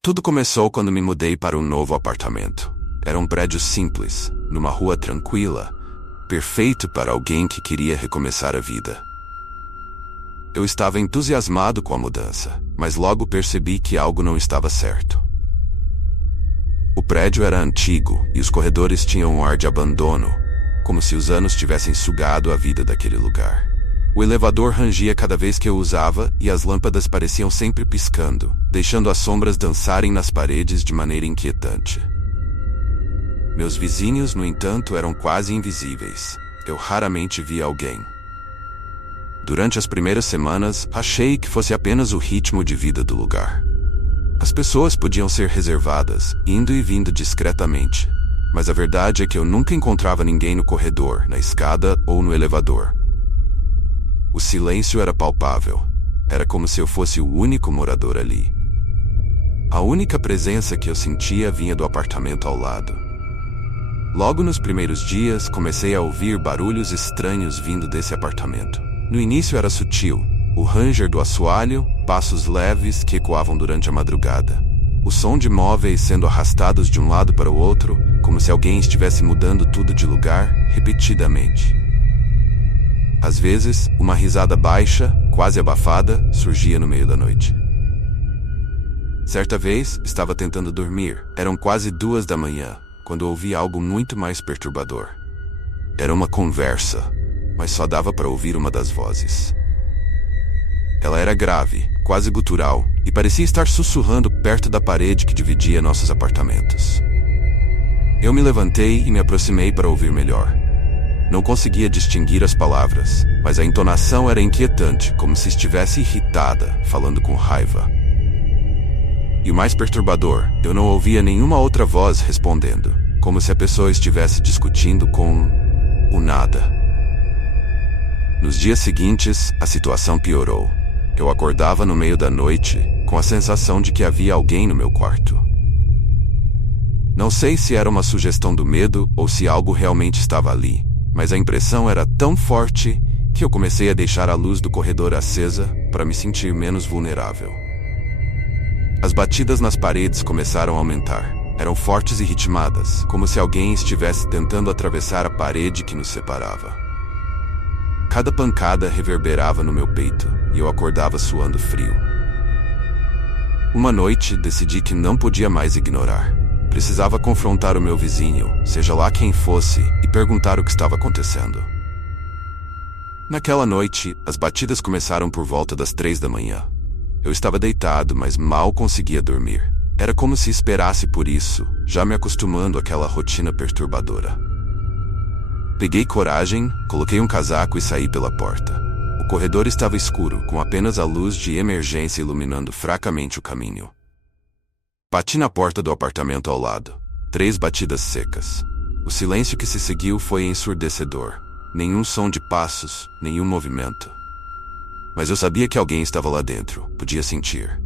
Tudo começou quando me mudei para um novo apartamento. Era um prédio simples, numa rua tranquila, perfeito para alguém que queria recomeçar a vida. Eu estava entusiasmado com a mudança, mas logo percebi que algo não estava certo. O prédio era antigo e os corredores tinham um ar de abandono, como se os anos tivessem sugado a vida daquele lugar. O elevador rangia cada vez que eu usava e as lâmpadas pareciam sempre piscando, deixando as sombras dançarem nas paredes de maneira inquietante. Meus vizinhos, no entanto, eram quase invisíveis. Eu raramente via alguém. Durante as primeiras semanas, achei que fosse apenas o ritmo de vida do lugar. As pessoas podiam ser reservadas, indo e vindo discretamente, mas a verdade é que eu nunca encontrava ninguém no corredor, na escada ou no elevador. O silêncio era palpável. Era como se eu fosse o único morador ali. A única presença que eu sentia vinha do apartamento ao lado. Logo nos primeiros dias, comecei a ouvir barulhos estranhos vindo desse apartamento. No início era sutil, o ranger do assoalho, passos leves que ecoavam durante a madrugada. O som de móveis sendo arrastados de um lado para o outro, como se alguém estivesse mudando tudo de lugar, repetidamente. Às vezes, uma risada baixa, quase abafada, surgia no meio da noite. Certa vez, estava tentando dormir. Eram quase 2 da manhã, quando ouvi algo muito mais perturbador. Era uma conversa, mas só dava para ouvir uma das vozes. Ela era grave, quase gutural, e parecia estar sussurrando perto da parede que dividia nossos apartamentos. Eu me levantei e me aproximei para ouvir melhor. Não conseguia distinguir as palavras, mas a entonação era inquietante, como se estivesse irritada, falando com raiva. E o mais perturbador, eu não ouvia nenhuma outra voz respondendo, como se a pessoa estivesse discutindo com o nada. Nos dias seguintes, a situação piorou. Eu acordava no meio da noite, com a sensação de que havia alguém no meu quarto. Não sei se era uma sugestão do medo ou se algo realmente estava ali, mas a impressão era tão forte que eu comecei a deixar a luz do corredor acesa para me sentir menos vulnerável. As batidas nas paredes começaram a aumentar. Eram fortes e ritmadas, como se alguém estivesse tentando atravessar a parede que nos separava. Cada pancada reverberava no meu peito e eu acordava suando frio. Uma noite, decidi que não podia mais ignorar. Precisava confrontar o meu vizinho, seja lá quem fosse, e perguntar o que estava acontecendo. Naquela noite, as batidas começaram por volta das 3 da manhã. Eu estava deitado, mas mal conseguia dormir. Era como se esperasse por isso, já me acostumando àquela rotina perturbadora. Peguei coragem, coloquei um casaco e saí pela porta. O corredor estava escuro, com apenas a luz de emergência iluminando fracamente o caminho. Bati na porta do apartamento ao lado. 3 batidas secas. O silêncio que se seguiu foi ensurdecedor. Nenhum som de passos, nenhum movimento. Mas eu sabia que alguém estava lá dentro, podia sentir.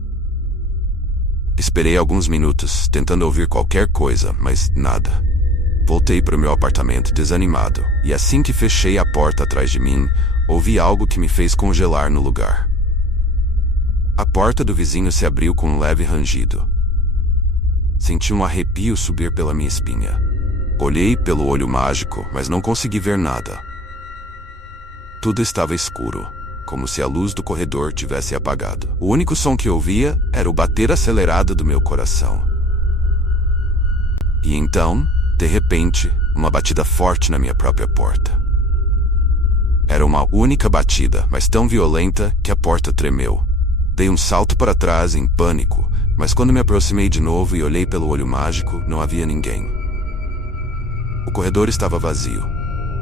Esperei alguns minutos, tentando ouvir qualquer coisa, mas nada. Voltei para o meu apartamento desanimado, e assim que fechei a porta atrás de mim, ouvi algo que me fez congelar no lugar. A porta do vizinho se abriu com um leve rangido. Senti um arrepio subir pela minha espinha. Olhei pelo olho mágico, mas não consegui ver nada. Tudo estava escuro, como se a luz do corredor tivesse apagado. O único som que ouvia era o bater acelerado do meu coração. E então, de repente, uma batida forte na minha própria porta. Era uma única batida, mas tão violenta que a porta tremeu. Dei um salto para trás em pânico, mas quando me aproximei de novo e olhei pelo olho mágico, não havia ninguém. O corredor estava vazio.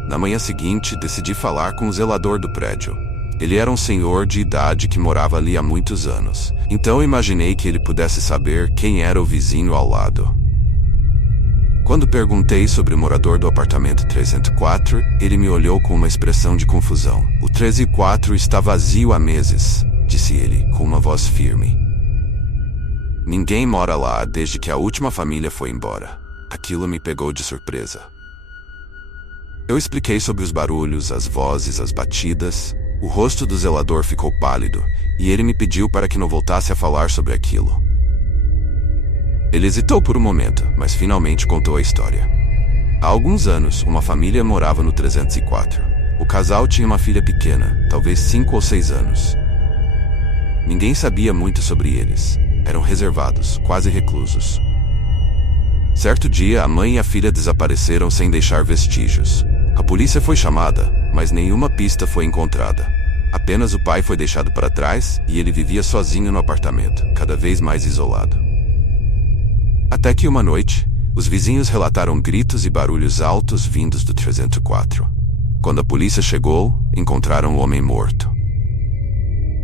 Na manhã seguinte, decidi falar com o zelador do prédio. Ele era um senhor de idade que morava ali há muitos anos, então imaginei que ele pudesse saber quem era o vizinho ao lado. Quando perguntei sobre o morador do apartamento 304, ele me olhou com uma expressão de confusão. O 304 está vazio há meses, disse ele, com uma voz firme. Ninguém mora lá desde que a última família foi embora. Aquilo me pegou de surpresa. Eu expliquei sobre os barulhos, as vozes, as batidas. O rosto do zelador ficou pálido, e ele me pediu para que não voltasse a falar sobre aquilo. Ele hesitou por um momento, mas finalmente contou a história. Há alguns anos, uma família morava no 304. O casal tinha uma filha pequena, talvez 5 ou 6 anos. Ninguém sabia muito sobre eles. Eram reservados, quase reclusos. Certo dia, a mãe e a filha desapareceram sem deixar vestígios. A polícia foi chamada, mas nenhuma pista foi encontrada. Apenas o pai foi deixado para trás e ele vivia sozinho no apartamento, cada vez mais isolado. Até que uma noite, os vizinhos relataram gritos e barulhos altos vindos do 304. Quando a polícia chegou, encontraram o homem morto.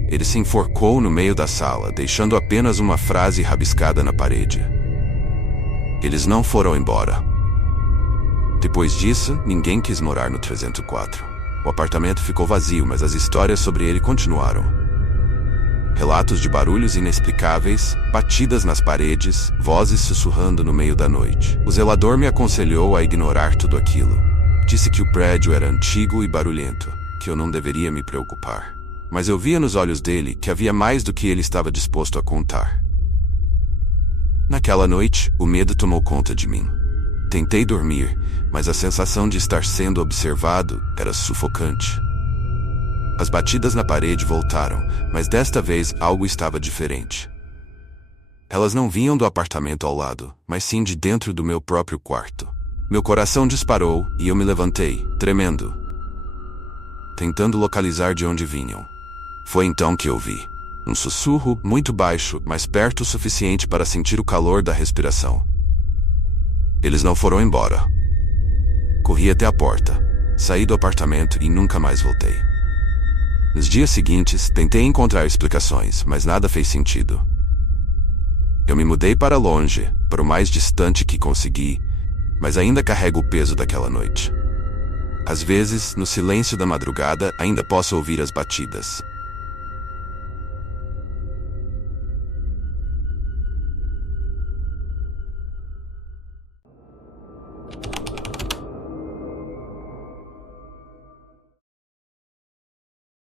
Ele se enforcou no meio da sala, deixando apenas uma frase rabiscada na parede. Eles não foram embora. Depois disso, ninguém quis morar no 304. O apartamento ficou vazio, mas as histórias sobre ele continuaram. Relatos de barulhos inexplicáveis, batidas nas paredes, vozes sussurrando no meio da noite. O zelador me aconselhou a ignorar tudo aquilo. Disse que o prédio era antigo e barulhento, que eu não deveria me preocupar. Mas eu via nos olhos dele que havia mais do que ele estava disposto a contar. Naquela noite, o medo tomou conta de mim. Tentei dormir, mas a sensação de estar sendo observado era sufocante. As batidas na parede voltaram, mas desta vez algo estava diferente. Elas não vinham do apartamento ao lado, mas sim de dentro do meu próprio quarto. Meu coração disparou e eu me levantei, tremendo, tentando localizar de onde vinham. Foi então que eu vi um sussurro muito baixo, mas perto o suficiente para sentir o calor da respiração. Eles não foram embora. Corri até a porta, saí do apartamento e nunca mais voltei. Nos dias seguintes, tentei encontrar explicações, mas nada fez sentido. Eu me mudei para longe, para o mais distante que consegui, mas ainda carrego o peso daquela noite. Às vezes, no silêncio da madrugada, ainda posso ouvir as batidas.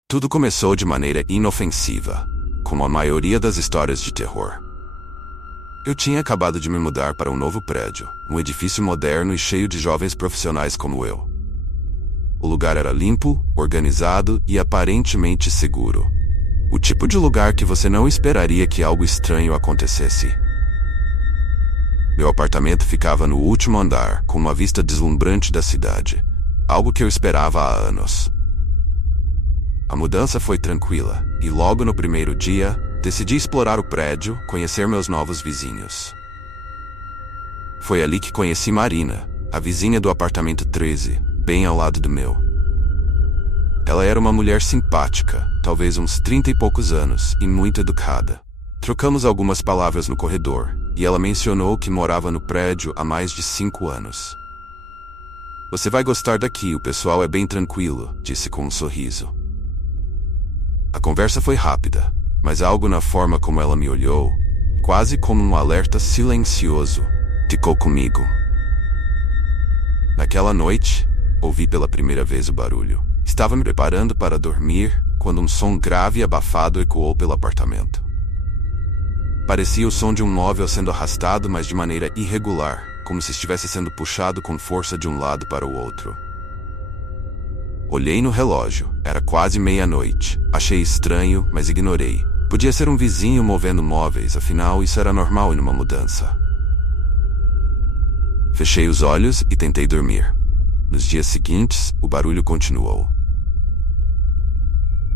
Tudo começou de maneira inofensiva, como a maioria das histórias de terror. Eu tinha acabado de me mudar para um novo prédio, um edifício moderno e cheio de jovens profissionais como eu. O lugar era limpo, organizado e aparentemente seguro. O tipo de lugar que você não esperaria que algo estranho acontecesse. Meu apartamento ficava no último andar, com uma vista deslumbrante da cidade, algo que eu esperava há anos. A mudança foi tranquila, e logo no primeiro dia, decidi explorar o prédio, conhecer meus novos vizinhos. Foi ali que conheci Marina, a vizinha do apartamento 13, bem ao lado do meu. Ela era uma mulher simpática, talvez uns 30 e poucos anos, e muito educada. Trocamos algumas palavras no corredor, e ela mencionou que morava no prédio há mais de 5 anos. "Você vai gostar daqui, o pessoal é bem tranquilo", disse com um sorriso. A conversa foi rápida, mas algo na forma como ela me olhou, quase como um alerta silencioso, ficou comigo. Naquela noite, ouvi pela primeira vez o barulho. Estava me preparando para dormir, quando um som grave e abafado ecoou pelo apartamento. Parecia o som de um móvel sendo arrastado, mas de maneira irregular, como se estivesse sendo puxado com força de um lado para o outro. Olhei no relógio, era quase meia-noite. Achei estranho, mas ignorei. Podia ser um vizinho movendo móveis, afinal isso era normal em uma mudança. Fechei os olhos e tentei dormir. Nos dias seguintes, o barulho continuou.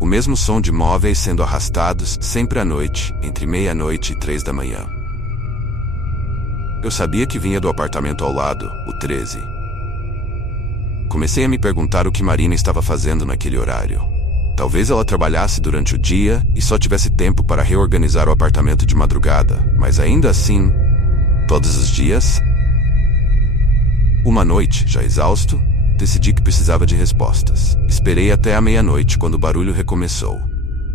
O mesmo som de móveis sendo arrastados, sempre à noite, entre meia-noite e 3 da manhã. Eu sabia que vinha do apartamento ao lado, o 13. Comecei a me perguntar o que Marina estava fazendo naquele horário. Talvez ela trabalhasse durante o dia e só tivesse tempo para reorganizar o apartamento de madrugada, mas ainda assim, todos os dias. Uma noite, já exausto, decidi que precisava de respostas. Esperei até a meia-noite quando o barulho recomeçou.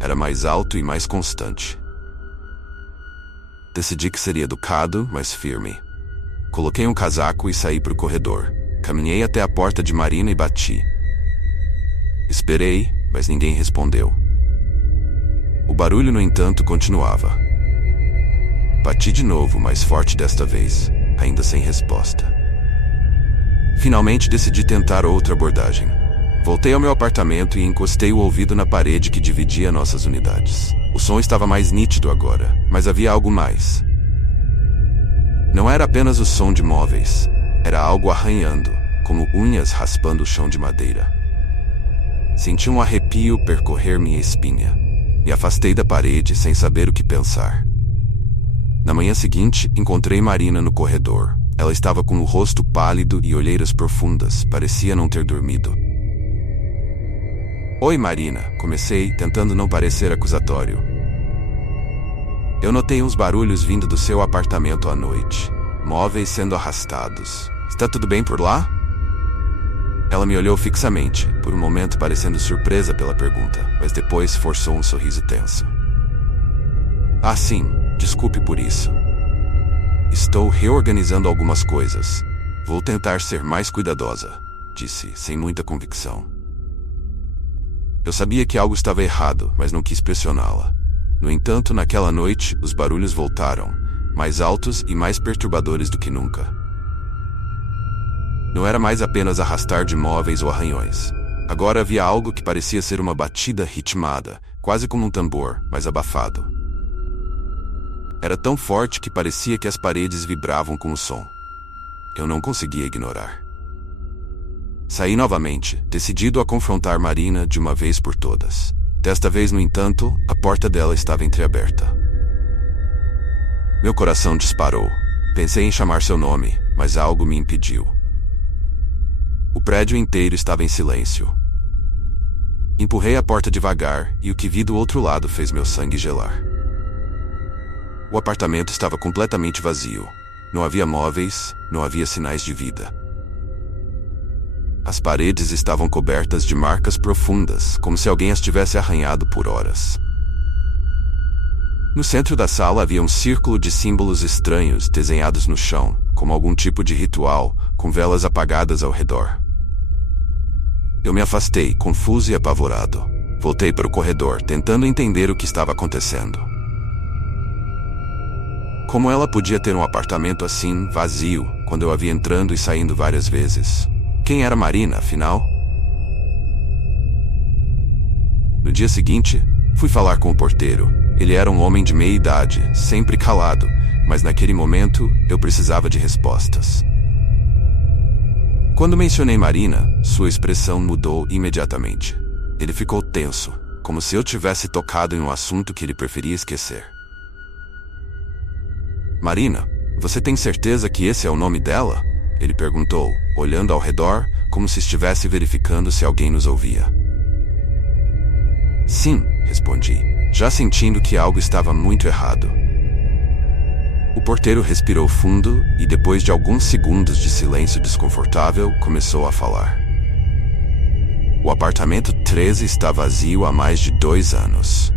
Era mais alto e mais constante. Decidi que seria educado, mas firme. Coloquei um casaco e saí para o corredor. Caminhei até a porta de Marina e bati. Esperei, mas ninguém respondeu. O barulho, no entanto, continuava. Bati de novo, mais forte desta vez, ainda sem resposta. Finalmente decidi tentar outra abordagem. Voltei ao meu apartamento e encostei o ouvido na parede que dividia nossas unidades. O som estava mais nítido agora, mas havia algo mais. Não era apenas o som de móveis, era algo arranhando, como unhas raspando o chão de madeira. Senti um arrepio percorrer minha espinha. Me afastei da parede sem saber o que pensar. Na manhã seguinte, encontrei Marina no corredor. Ela estava com o rosto pálido e olheiras profundas, parecia não ter dormido. Oi, Marina, comecei, tentando não parecer acusatório. Eu notei uns barulhos vindo do seu apartamento à noite. Móveis sendo arrastados. Está tudo bem por lá? Ela me olhou fixamente, por um momento parecendo surpresa pela pergunta, mas depois forçou um sorriso tenso. Ah, sim, desculpe por isso. Estou reorganizando algumas coisas. Vou tentar ser mais cuidadosa, disse, sem muita convicção. Eu sabia que algo estava errado, mas não quis pressioná-la. No entanto, naquela noite, os barulhos voltaram, mais altos e mais perturbadores do que nunca. Não era mais apenas arrastar de móveis ou arranhões. Agora havia algo que parecia ser uma batida ritmada, quase como um tambor, mas abafado. Era tão forte que parecia que as paredes vibravam com o som. Eu não conseguia ignorar. Saí novamente, decidido a confrontar Marina de uma vez por todas. Desta vez, no entanto, a porta dela estava entreaberta. Meu coração disparou. Pensei em chamar seu nome, mas algo me impediu. O prédio inteiro estava em silêncio. Empurrei a porta devagar e o que vi do outro lado fez meu sangue gelar. O apartamento estava completamente vazio. Não havia móveis, não havia sinais de vida. As paredes estavam cobertas de marcas profundas, como se alguém as tivesse arranhado por horas. No centro da sala havia um círculo de símbolos estranhos desenhados no chão, como algum tipo de ritual, com velas apagadas ao redor. Eu me afastei, confuso e apavorado. Voltei para o corredor, tentando entender o que estava acontecendo. Como ela podia ter um apartamento assim, vazio, quando eu a vi entrando e saindo várias vezes? Quem era Marina, afinal? No dia seguinte, fui falar com o porteiro. Ele era um homem de meia idade, sempre calado, mas naquele momento eu precisava de respostas. Quando mencionei Marina, sua expressão mudou imediatamente. Ele ficou tenso, como se eu tivesse tocado em um assunto que ele preferia esquecer. Marina, você tem certeza que esse é o nome dela? Ele perguntou, olhando ao redor, como se estivesse verificando se alguém nos ouvia. Sim, respondi, já sentindo que algo estava muito errado. O porteiro respirou fundo e, depois de alguns segundos de silêncio desconfortável, começou a falar. O apartamento 13 está vazio há mais de 2 anos.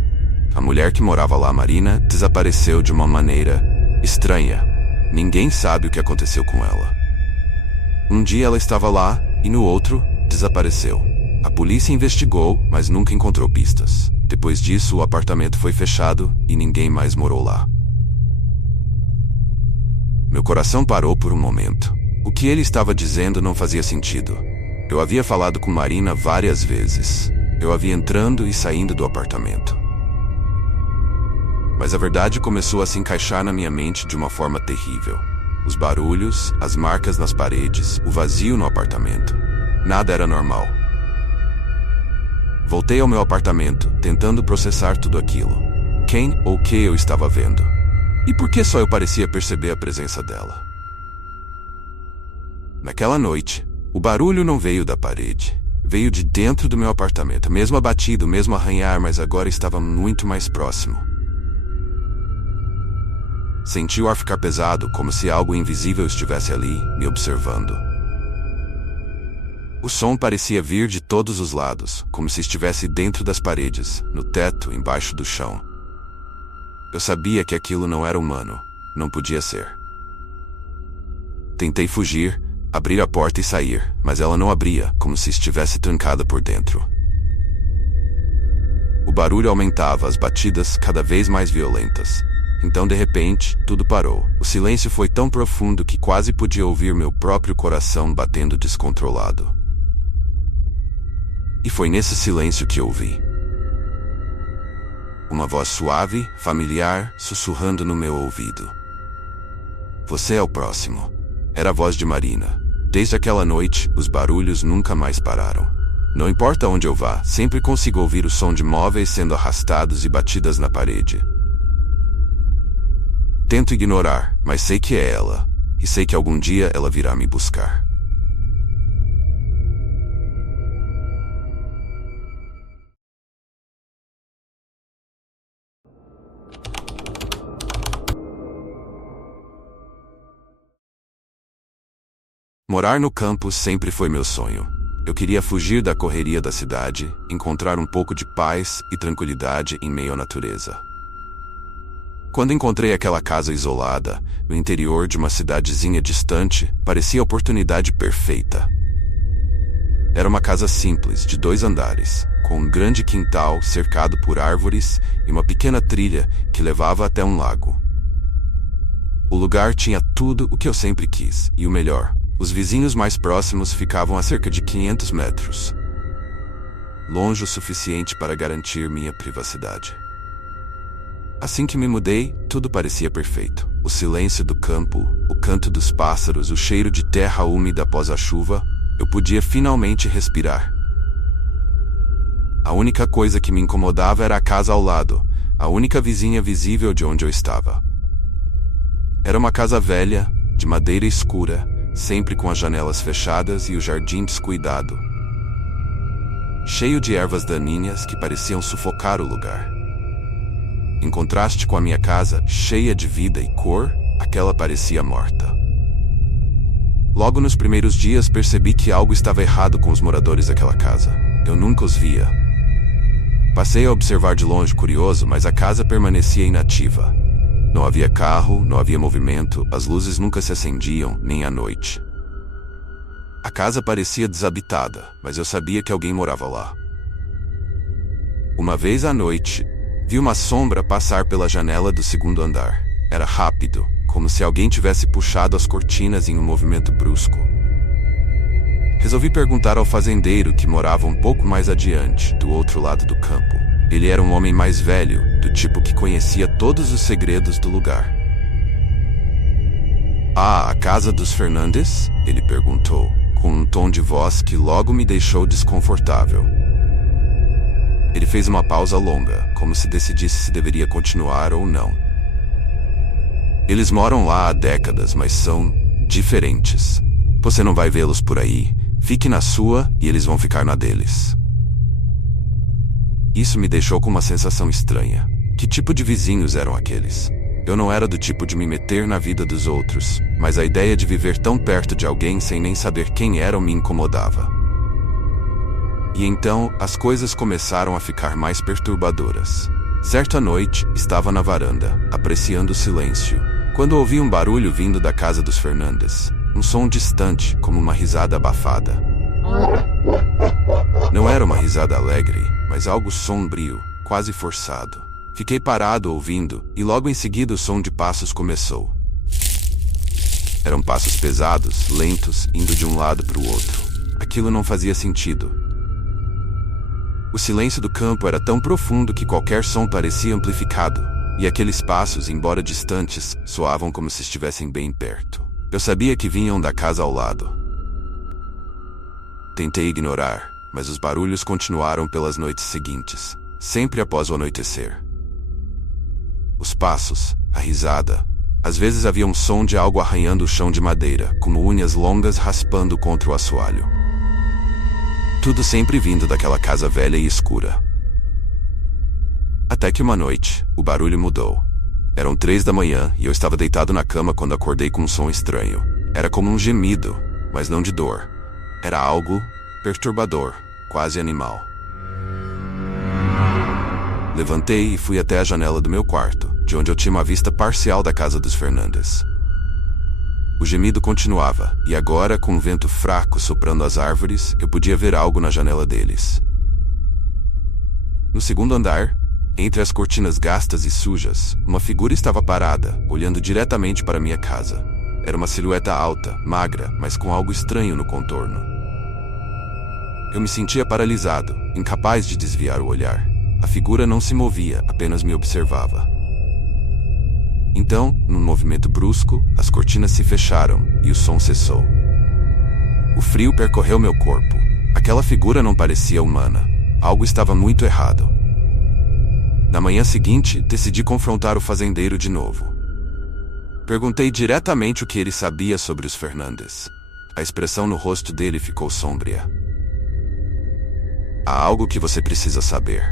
A mulher que morava lá, Marina, desapareceu de uma maneira estranha. Ninguém sabe o que aconteceu com ela. Um dia ela estava lá e no outro, desapareceu. A polícia investigou, mas nunca encontrou pistas. Depois disso, o apartamento foi fechado e ninguém mais morou lá. Meu coração parou por um momento. O que ele estava dizendo não fazia sentido. Eu havia falado com Marina várias vezes. Eu a vi entrando e saindo do apartamento. Mas a verdade começou a se encaixar na minha mente de uma forma terrível. Os barulhos, as marcas nas paredes, o vazio no apartamento. Nada era normal. Voltei ao meu apartamento, tentando processar tudo aquilo. Quem ou o que eu estava vendo? E por que só eu parecia perceber a presença dela? Naquela noite, o barulho não veio da parede. Veio de dentro do meu apartamento, mesmo abatido, mesmo arranhar, mas agora estava muito mais próximo. Senti o ar ficar pesado, como se algo invisível estivesse ali, me observando. O som parecia vir de todos os lados, como se estivesse dentro das paredes, no teto, embaixo do chão. Eu sabia que aquilo não era humano, não podia ser. Tentei fugir, abrir a porta e sair, mas ela não abria, como se estivesse trancada por dentro. O barulho aumentava, as batidas cada vez mais violentas. Então, de repente, tudo parou. O silêncio foi tão profundo que quase podia ouvir meu próprio coração batendo descontrolado. E foi nesse silêncio que ouvi uma voz suave, familiar, sussurrando no meu ouvido. Você é o próximo. Era a voz de Marina. Desde aquela noite, os barulhos nunca mais pararam. Não importa onde eu vá, sempre consigo ouvir o som de móveis sendo arrastados e batidas na parede. Tento ignorar, mas sei que é ela, e sei que algum dia ela virá me buscar. Morar no campo sempre foi meu sonho. Eu queria fugir da correria da cidade, encontrar um pouco de paz e tranquilidade em meio à natureza. Quando encontrei aquela casa isolada, no interior de uma cidadezinha distante, parecia a oportunidade perfeita. Era uma casa simples, de 2 andares, com um grande quintal cercado por árvores e uma pequena trilha que levava até um lago. O lugar tinha tudo o que eu sempre quis, e o melhor, os vizinhos mais próximos ficavam a cerca de 500 metros. Longe o suficiente para garantir minha privacidade. Assim que me mudei, tudo parecia perfeito. O silêncio do campo, o canto dos pássaros, o cheiro de terra úmida após a chuva, eu podia finalmente respirar. A única coisa que me incomodava era a casa ao lado, a única vizinha visível de onde eu estava. Era uma casa velha, de madeira escura, sempre com as janelas fechadas e o jardim descuidado, cheio de ervas daninhas que pareciam sufocar o lugar. Em contraste com a minha casa, cheia de vida e cor, aquela parecia morta. Logo nos primeiros dias percebi que algo estava errado com os moradores daquela casa. Eu nunca os via. Passei a observar de longe, curioso, mas a casa permanecia inativa. Não havia carro, não havia movimento, as luzes nunca se acendiam, nem à noite. A casa parecia desabitada, mas eu sabia que alguém morava lá. Uma vez à noite, vi uma sombra passar pela janela do 2º andar. Era rápido, como se alguém tivesse puxado as cortinas em um movimento brusco. Resolvi perguntar ao fazendeiro que morava um pouco mais adiante, do outro lado do campo. Ele era um homem mais velho, do tipo que conhecia todos os segredos do lugar. "Ah, a casa dos Fernandes?" ele perguntou, com um tom de voz que logo me deixou desconfortável. Ele fez uma pausa longa, como se decidisse se deveria continuar ou não. "Eles moram lá há décadas, mas são diferentes. Você não vai vê-los por aí. Fique na sua e eles vão ficar na deles." Isso me deixou com uma sensação estranha. Que tipo de vizinhos eram aqueles? Eu não era do tipo de me meter na vida dos outros, mas a ideia de viver tão perto de alguém sem nem saber quem eram me incomodava. E então, as coisas começaram a ficar mais perturbadoras. Certa noite, estava na varanda, apreciando o silêncio, quando ouvi um barulho vindo da casa dos Fernandes. Um som distante, como uma risada abafada. Não era uma risada alegre, mas algo sombrio, quase forçado. Fiquei parado ouvindo, e logo em seguida o som de passos começou. Eram passos pesados, lentos, indo de um lado para o outro. Aquilo não fazia sentido. O silêncio do campo era tão profundo que qualquer som parecia amplificado, e aqueles passos, embora distantes, soavam como se estivessem bem perto. Eu sabia que vinham da casa ao lado. Tentei ignorar, mas os barulhos continuaram pelas noites seguintes, sempre após o anoitecer. Os passos, a risada. Às vezes havia um som de algo arranhando o chão de madeira, como unhas longas raspando contra o assoalho. Tudo sempre vindo daquela casa velha e escura. Até que uma noite, o barulho mudou. Eram 3 da manhã e eu estava deitado na cama quando acordei com um som estranho. Era como um gemido, mas não de dor. Era algo perturbador, quase animal. Levantei e fui até a janela do meu quarto, de onde eu tinha uma vista parcial da casa dos Fernandes. O gemido continuava, e agora, com um vento fraco soprando as árvores, eu podia ver algo na janela deles. No 2º andar, Entre as cortinas gastas e sujas, uma figura estava parada, olhando diretamente para minha casa. Era uma silhueta alta, magra, mas com algo estranho no contorno. Eu me sentia paralisado, incapaz de desviar o olhar. A figura não se movia, apenas me observava. Então, num movimento brusco, as cortinas se fecharam e o som cessou. O frio percorreu meu corpo. Aquela figura não parecia humana. Algo estava muito errado. Na manhã seguinte, decidi confrontar o fazendeiro de novo. Perguntei diretamente o que ele sabia sobre os Fernandes. A expressão no rosto dele ficou sombria. Há algo que você precisa saber.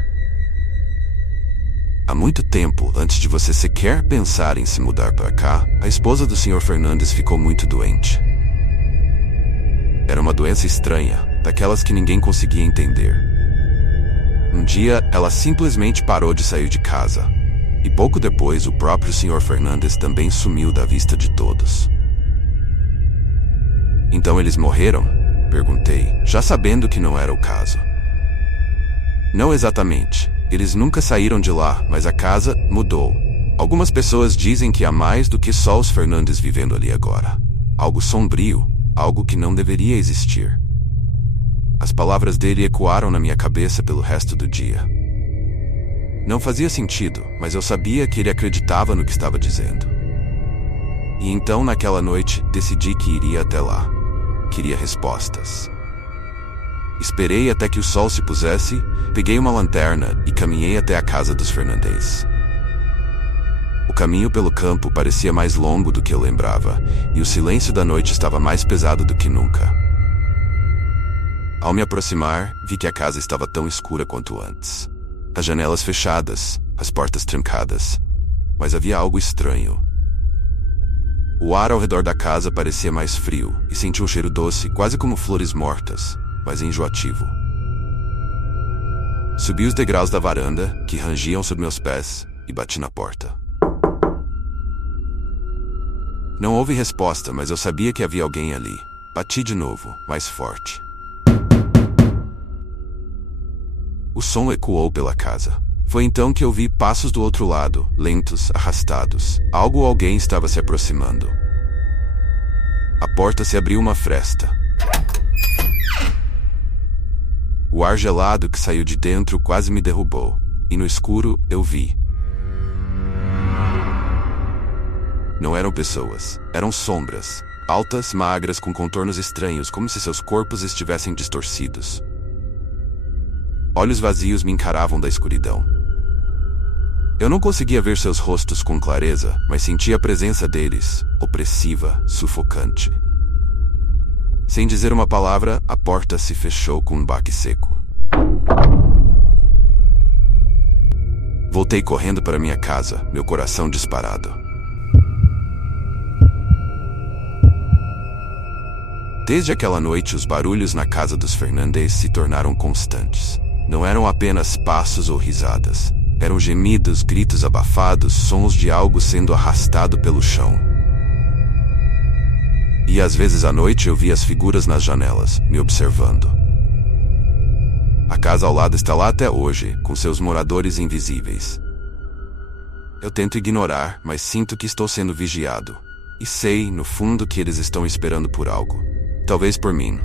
Há muito tempo, antes de você sequer pensar em se mudar para cá, a esposa do Sr. Fernandes ficou muito doente. Era uma doença estranha, daquelas que ninguém conseguia entender. Um dia, ela simplesmente parou de sair de casa. E pouco depois, o próprio Sr. Fernandes também sumiu da vista de todos. Então eles morreram? Perguntei, já sabendo que não era o caso. Não exatamente. Eles nunca saíram de lá, mas a casa mudou. Algumas pessoas dizem que há mais do que só os Fernandes vivendo ali agora. Algo sombrio, algo que não deveria existir. As palavras dele ecoaram na minha cabeça pelo resto do dia. Não fazia sentido, mas eu sabia que ele acreditava no que estava dizendo. E então, naquela noite, decidi que iria até lá. Queria respostas. Esperei até que o sol se pusesse, peguei uma lanterna e caminhei até a casa dos Fernandes. O caminho pelo campo parecia mais longo do que eu lembrava, e o silêncio da noite estava mais pesado do que nunca. Ao me aproximar, vi que a casa estava tão escura quanto antes. As janelas fechadas, as portas trancadas. Mas havia algo estranho. O ar ao redor da casa parecia mais frio, e senti um cheiro doce, quase como flores mortas, mas enjoativo. Subi os degraus da varanda, que rangiam sob meus pés, e bati na porta. Não houve resposta, mas eu sabia que havia alguém ali. Bati de novo, mais forte. O som ecoou pela casa. Foi então que eu vi passos do outro lado, lentos, arrastados. Algo ou alguém estava se aproximando. A porta se abriu uma fresta. O ar gelado que saiu de dentro quase me derrubou. E no escuro, eu vi. Não eram pessoas. Eram sombras. Altas, magras, com contornos estranhos, como se seus corpos estivessem distorcidos. Olhos vazios me encaravam da escuridão. Eu não conseguia ver seus rostos com clareza, mas sentia a presença deles, opressiva, sufocante. Sem dizer uma palavra, a porta se fechou com um baque seco. Voltei correndo para minha casa, meu coração disparado. Desde aquela noite, os barulhos na casa dos Fernandes se tornaram constantes. Não eram apenas passos ou risadas. Eram gemidos, gritos abafados, sons de algo sendo arrastado pelo chão. E às vezes à noite eu via as figuras nas janelas, me observando. A casa ao lado está lá até hoje, com seus moradores invisíveis. Eu tento ignorar, mas sinto que estou sendo vigiado. E sei, no fundo, que eles estão esperando por algo. Talvez por mim.